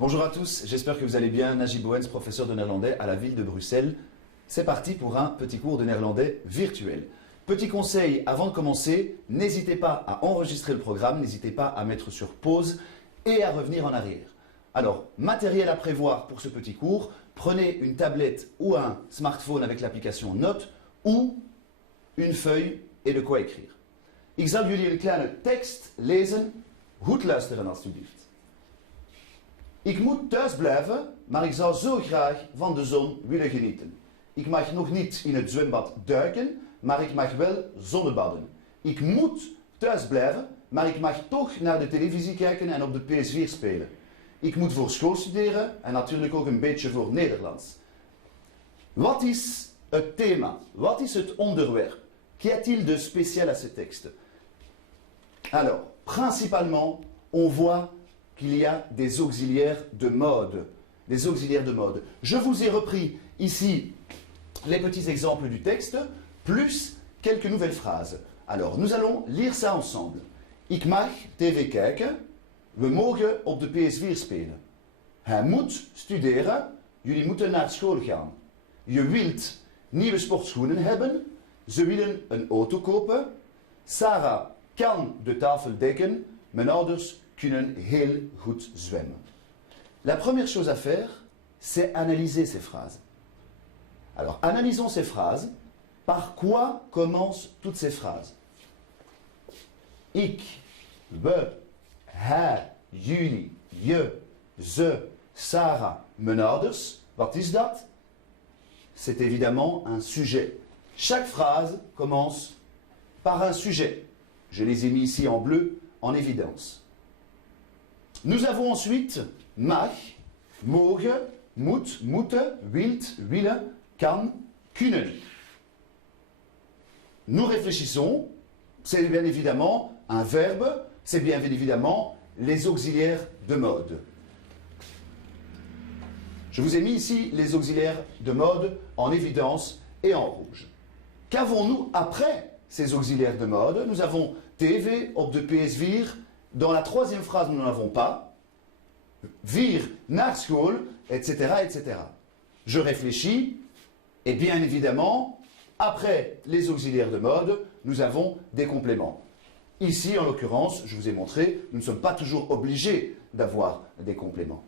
Bonjour à tous, j'espère que vous allez bien. Najib Owens, professeur de néerlandais à la ville de Bruxelles. C'est parti pour un petit cours de néerlandais virtuel. Petit conseil, avant de commencer, n'hésitez pas à enregistrer le programme, n'hésitez pas à mettre sur pause et à revenir en arrière. Alors, matériel à prévoir pour ce petit cours, prenez une tablette ou un smartphone avec l'application Notes ou une feuille et de quoi écrire. Ik zal jullie een kleine tekst lezen. Goed luisteren alstublieft. Ik moet thuis blijven, maar ik zou zo graag van de zon willen genieten. Ik mag nog niet in het zwembad duiken, maar ik mag wel zonnebadden. Ik moet thuis blijven, maar ik mag toch naar de televisie kijken en op de PS4 spelen. Ik moet voor school studeren en natuurlijk ook een beetje voor Nederlands. Wat is het thema? Wat is het onderwerp? Qu'y a-t-il de spécial à ce texte? Alors, principalement, on voit qu'il y a des auxiliaires de mode. Des auxiliaires de mode. Je vous ai repris ici les petits exemples du texte, plus quelques nouvelles phrases. Alors, nous allons lire ça ensemble. Ik mag tv kijken. We mogen op de PS4 spelen. Hij moet studeren. Jullie moeten naar school gaan. Je wilt nieuwe sportschoenen hebben. Ze willen een auto kopen. Sarah kan de tafel dekken. Mijn ouders kunnen heel goed zwemmen. La première chose à faire, c'est analyser ces phrases. Alors, analysons ces phrases. Par quoi commencent toutes ces phrases? Ik, we, hij, jullie, je, ze, Sarah, mijn ouders. Wat is dat? C'est évidemment un sujet. Chaque phrase commence par un sujet. Je les ai mis ici en bleu, en évidence. Nous avons ensuite mag, mogen, moet, moeten, wilt, willen, kan, kunnen. Nous réfléchissons, c'est bien évidemment un verbe, c'est bien évidemment les auxiliaires de mode. Je vous ai mis ici les auxiliaires de mode en évidence et en rouge. Qu'avons-nous après ces auxiliaires de mode? Nous avons TV, op de PS4. Dans la troisième phrase, nous n'en avons pas. Vir, naar school, etc., etc. Je réfléchis, et bien évidemment, après les auxiliaires de mode, nous avons des compléments. Ici, en l'occurrence, je vous ai montré, nous ne sommes pas toujours obligés d'avoir des compléments.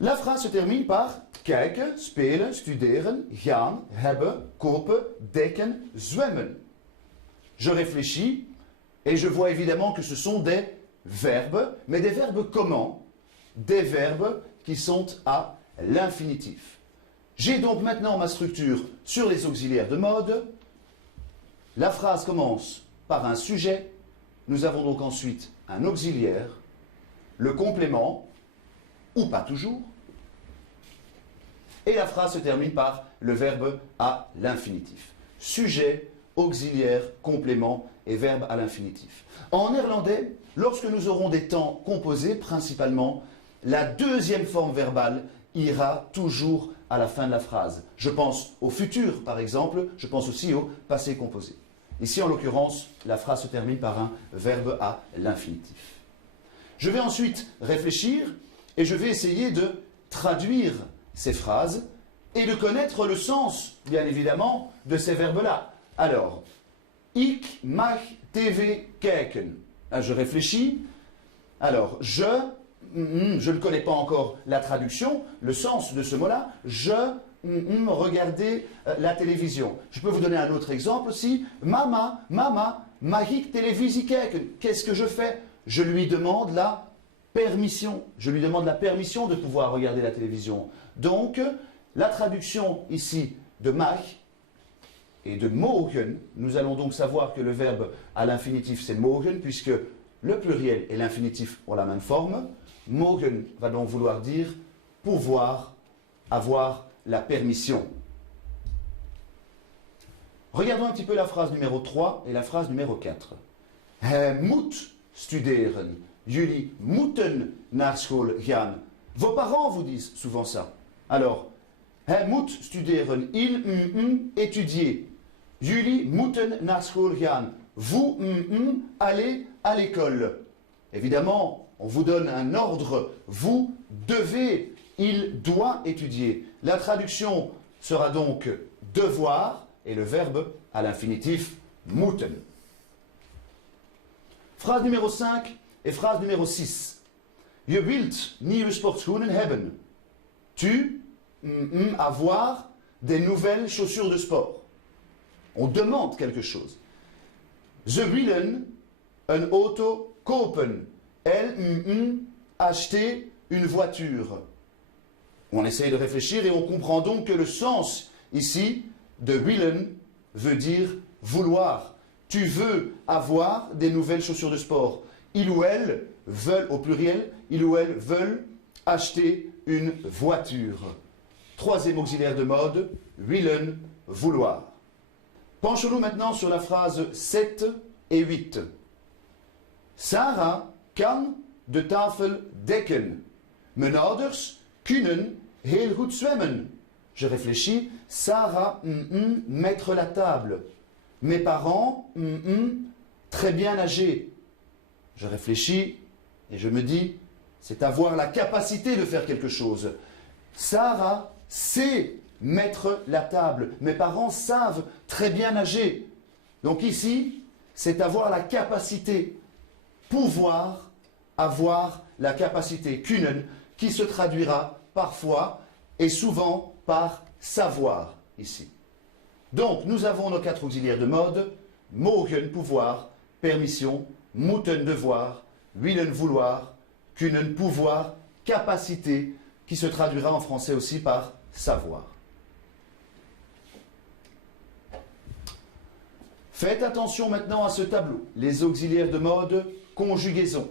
La phrase se termine par kijken, spelen, studeren, gaan, hebben, kopen, dekken, zwemmen. Je réfléchis et je vois évidemment que ce sont des verbes, mais des verbes comment? Des verbes qui sont à l'infinitif. J'ai donc maintenant ma structure sur les auxiliaires de mode. La phrase commence par un sujet. Nous avons donc ensuite un auxiliaire, le complément, ou pas toujours. Et la phrase se termine par le verbe à l'infinitif. Sujet, auxiliaire, complément et verbe à l'infinitif. En néerlandais, lorsque nous aurons des temps composés, principalement, la deuxième forme verbale ira toujours à la fin de la phrase. Je pense au futur, par exemple, je pense aussi au passé composé. Ici, en l'occurrence, la phrase se termine par un verbe à l'infinitif. Je vais ensuite réfléchir et je vais essayer de traduire ces phrases et de connaître le sens, bien évidemment, de ces verbes-là. Alors, ik mag tv kijken. Je réfléchis. Alors, je ne connais pas encore la traduction, le sens de ce mot-là. Je regarder la télévision. Je peux vous donner un autre exemple aussi. Mama, mag ik televisie kijken? Qu'est-ce que je fais? Je lui demande la permission. Je lui demande la permission de pouvoir regarder la télévision. Donc, la traduction ici de mag et de mogen, nous allons donc savoir que le verbe à l'infinitif c'est mogen, puisque le pluriel et l'infinitif ont la même forme. Mogen va donc vouloir dire pouvoir, avoir la permission. Regardons un petit peu la phrase numéro 3 et la phrase numéro 4. Hij moet studeren. Jullie moeten naar school gaan. Vos parents vous disent souvent ça. Alors, hij moet studeren. Il étudier. Jullie moeten naar school gaan. Vous allez à l'école. Évidemment, on vous donne un ordre, vous devez, il doit étudier. La traduction sera donc devoir et le verbe à l'infinitif moeten. Phrase numéro 5 et phrase numéro 6. Je wilt nieuwe sportschoenen hebben. Tu, avoir des nouvelles chaussures de sport. On demande quelque chose. Ze willen een auto kopen. Elle, acheter une voiture. On essaye de réfléchir et on comprend donc que le sens ici de willen veut dire vouloir. Tu veux avoir des nouvelles chaussures de sport. Il ou elle veulent, au pluriel, il ou elle veulent acheter une voiture. Troisième auxiliaire de mode, willen, vouloir. Penchons-nous maintenant sur la phrase 7 et 8. Sarah kan de tafel dekken. Mijn ouders kunnen heel goed zwemmen. Je réfléchis. Sarah, mettre la table. Mes parents, très bien nager. Je réfléchis et je me dis, c'est avoir la capacité de faire quelque chose. Sarah sait mettre la table. Mes parents savent très bien nager. Donc ici, c'est avoir la capacité. Pouvoir avoir la capacité. Kunnen, qui se traduira parfois et souvent par savoir ici. Donc, nous avons nos 4 auxiliaires de mode. Mogen, pouvoir, permission, moeten, devoir, willen, vouloir, kunnen, pouvoir, capacité, qui se traduira en français aussi par savoir. Faites attention maintenant à ce tableau. Les auxiliaires de mode, conjugaison.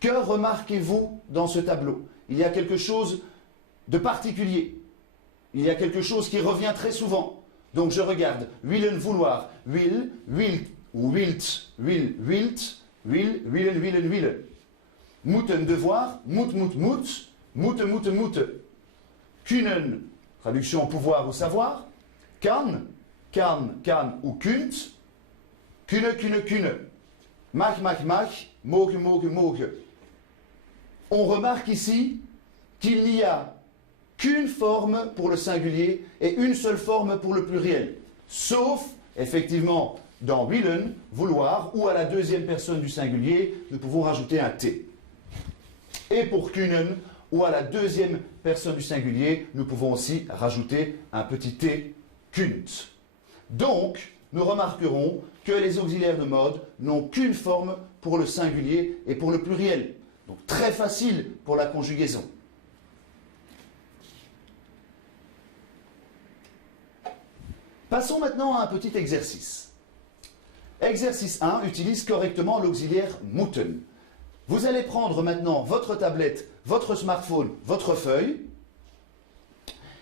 Que remarquez-vous dans ce tableau? Il y a quelque chose de particulier. Il y a quelque chose qui revient très souvent. Donc je regarde. Willen, vouloir. Will, wilt, ou wilt, will, wilt, will, willen, willen, willen. Moeten, devoir. Moet, moet, moet. Moeten, moeten, moeten. Kunnen, traduction pouvoir ou savoir. Kan, kan, kan ou kunt. Kunne, kunne, kunne. Mag, mag, mag. Mogen, mogen, mogen. On remarque ici qu'il n'y a qu'une forme pour le singulier et une seule forme pour le pluriel. Sauf, effectivement, dans willen, vouloir, ou à la deuxième personne du singulier, nous pouvons rajouter un T. Et pour kunnen, ou à la deuxième personne du singulier, nous pouvons aussi rajouter un petit T, kunt. Donc, nous remarquerons que les auxiliaires de mode n'ont qu'une forme pour le singulier et pour le pluriel. Donc très facile pour la conjugaison. Passons maintenant à un petit exercice. Exercice 1 utilise correctement l'auxiliaire moeten. Vous allez prendre maintenant votre tablette, votre smartphone, votre feuille,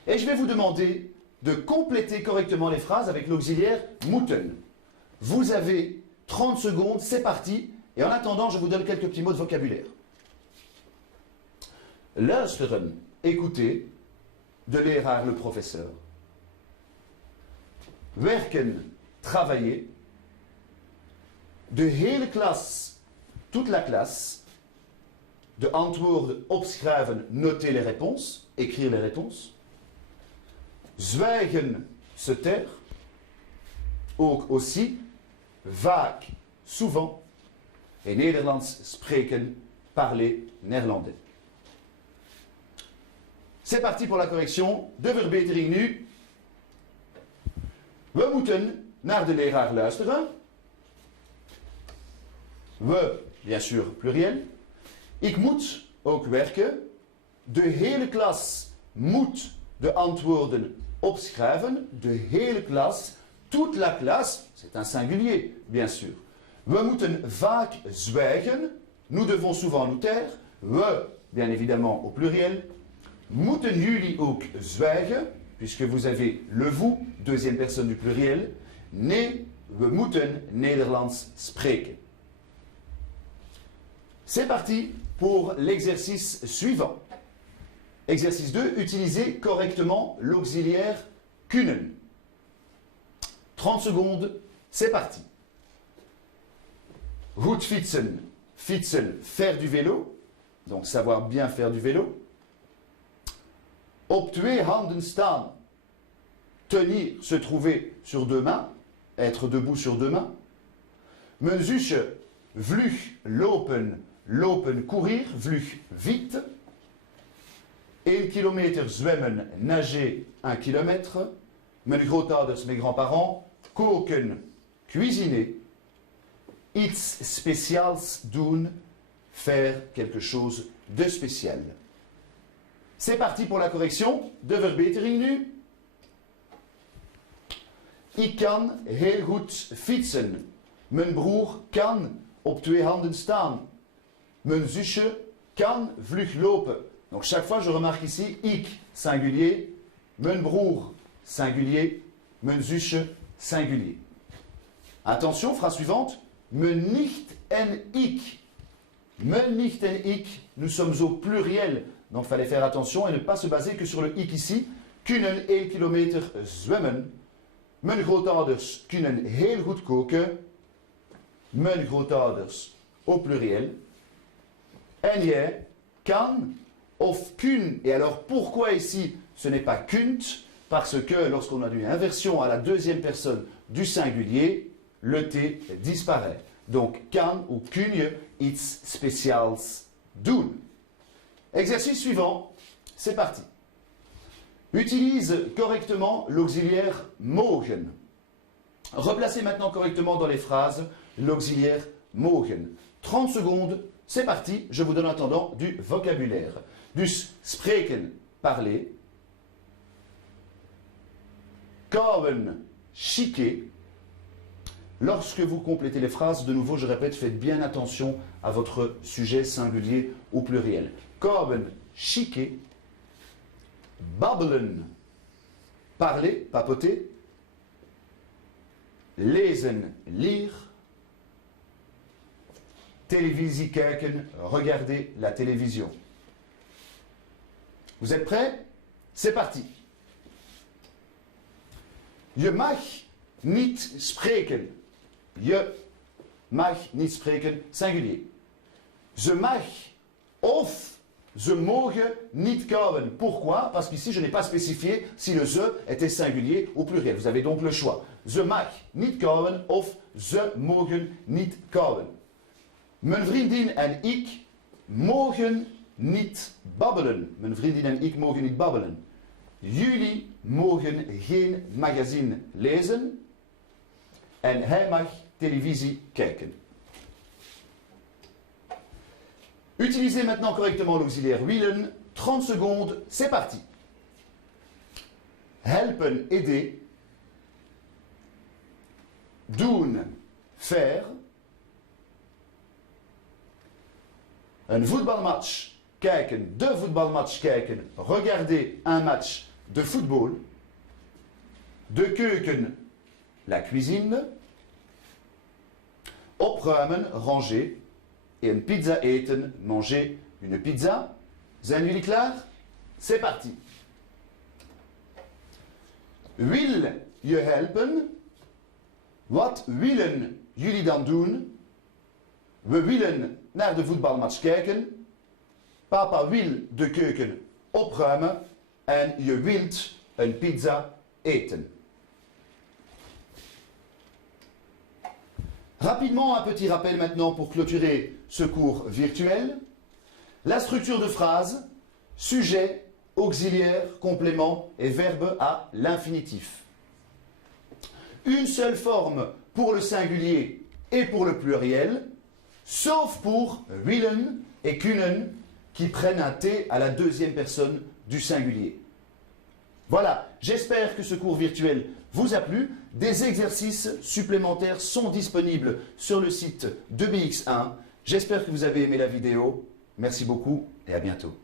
et je vais vous demander de compléter correctement les phrases avec l'auxiliaire moeten. Vous avez 30 secondes, c'est parti, et en attendant, je vous donne quelques petits mots de vocabulaire. Luisteren, écouter, de leraar le professeur. Werken, travailler. De hele klas, toute la classe. De antwoorden, opschrijven, noter les réponses, écrire les réponses. Zwijgen, se taire. Ook aussi. Vaak, souvent. Et Nederlands, spreken, parler néerlandais. C'est parti pour la correction. De verbetering nu. We moeten naar de leraar luisteren. We, bien sûr, pluriel. Ik moet ook werken. De hele klas moet de antwoorden opschrijven. De hele klas, toute la classe, c'est un singulier, bien sûr. We moeten vaak zwijgen. Nous devons souvent nous taire. We, bien évidemment, au pluriel. Moeten jullie ook zwijgen, puisque vous avez le vous, deuxième personne du pluriel. Nee, we moeten Nederlands spreken. C'est parti pour l'exercice suivant. Exercice 2, utilisez correctement l'auxiliaire kunnen. 30 secondes, c'est parti. Goed fietsen, fietsen, faire du vélo, donc savoir bien faire du vélo. Op twee handen staan, tenir, se trouver sur deux mains, être debout sur deux mains. Mijn zusje, vlug, lopen, lopen, courir, vlug, vite. 1 kilometer zwemmen, nager, 1 kilomètre. Mijn grootouders, mes grands-parents, koken, cuisiner. Iets speciaals doen, faire quelque chose de spécial. C'est parti pour la correction. De verbetering nu. Ik kan heel goed fietsen. Mijn broer kan op twee handen staan. Mijn zusje kan vlug lopen. Donc chaque fois je remarque ici ik singulier, mijn broer singulier, mijn zusje singulier. Attention, phrase suivante. Mijn nicht en ik. Mijn nicht en ik, nous sommes au pluriel. Donc il fallait faire attention et ne pas se baser que sur le ik ici. Kunnen 1 kilometer zwemmen. Mijn grootouders kunnen heel goed koken. Mijn grootouders au pluriel. En jij kan of kun. Et alors pourquoi ici ce n'est pas kunt? Parce que lorsqu'on a une inversion à la deuxième personne du singulier, le T disparaît. Donc kan ou kun je iets speciaals doen. Exercice suivant, c'est parti. Utilise correctement l'auxiliaire mogen. Replacez maintenant correctement dans les phrases l'auxiliaire mogen. 30 secondes, c'est parti. Je vous donne en attendant du vocabulaire. Dus spreken, parler. Kauwen, chiquer. Lorsque vous complétez les phrases, de nouveau, je répète, faites bien attention à votre sujet singulier ou pluriel. Kauwen, chiquer. Babbelen, parler, papoter. Lezen, lire. Televisie kijken, regarder la télévision. Vous êtes prêts? C'est parti. Je mag niet spreken. Je mag niet spreken, singulier. Ze mag of ze mogen niet kauwen. Pourquoi? Parce qu'ici, je n'ai pas spécifié si le ze était singulier ou pluriel. Vous avez donc le choix. Ze mag niet kauwen of ze mogen niet kauwen. Mijn vriendin en ik mogen niet babbelen. Mijn vriendin en ik mogen niet babbelen. Jullie mogen geen magazine lezen. En hij mag televisie kijken. Utilisez maintenant correctement l'auxiliaire willen. 30 secondes, c'est parti. Helpen, aider. Doen, faire. Een voetbalmatch kijken, de voetbalmatch kijken. Regarder un match de football. De keuken, la cuisine. Opruimen, ranger. Et een pizza eten, manger une pizza. Zijn jullie klaar? C'est parti. Wil je helpen? Wat willen jullie dan doen? We willen naar de voetbalmatch kijken. Papa wil de keuken opruimen. En je wilt een pizza eten. Rapidement, un petit rappel maintenant pour clôturer ce cours virtuel. La structure de phrase, sujet, auxiliaire, complément et verbe à l'infinitif. Une seule forme pour le singulier et pour le pluriel, sauf pour willen et kunnen qui prennent un T à la deuxième personne du singulier. Voilà, j'espère que ce cours virtuel vous a plu. Des exercices supplémentaires sont disponibles sur le site de BX1. J'espère que vous avez aimé la vidéo. Merci beaucoup et à bientôt.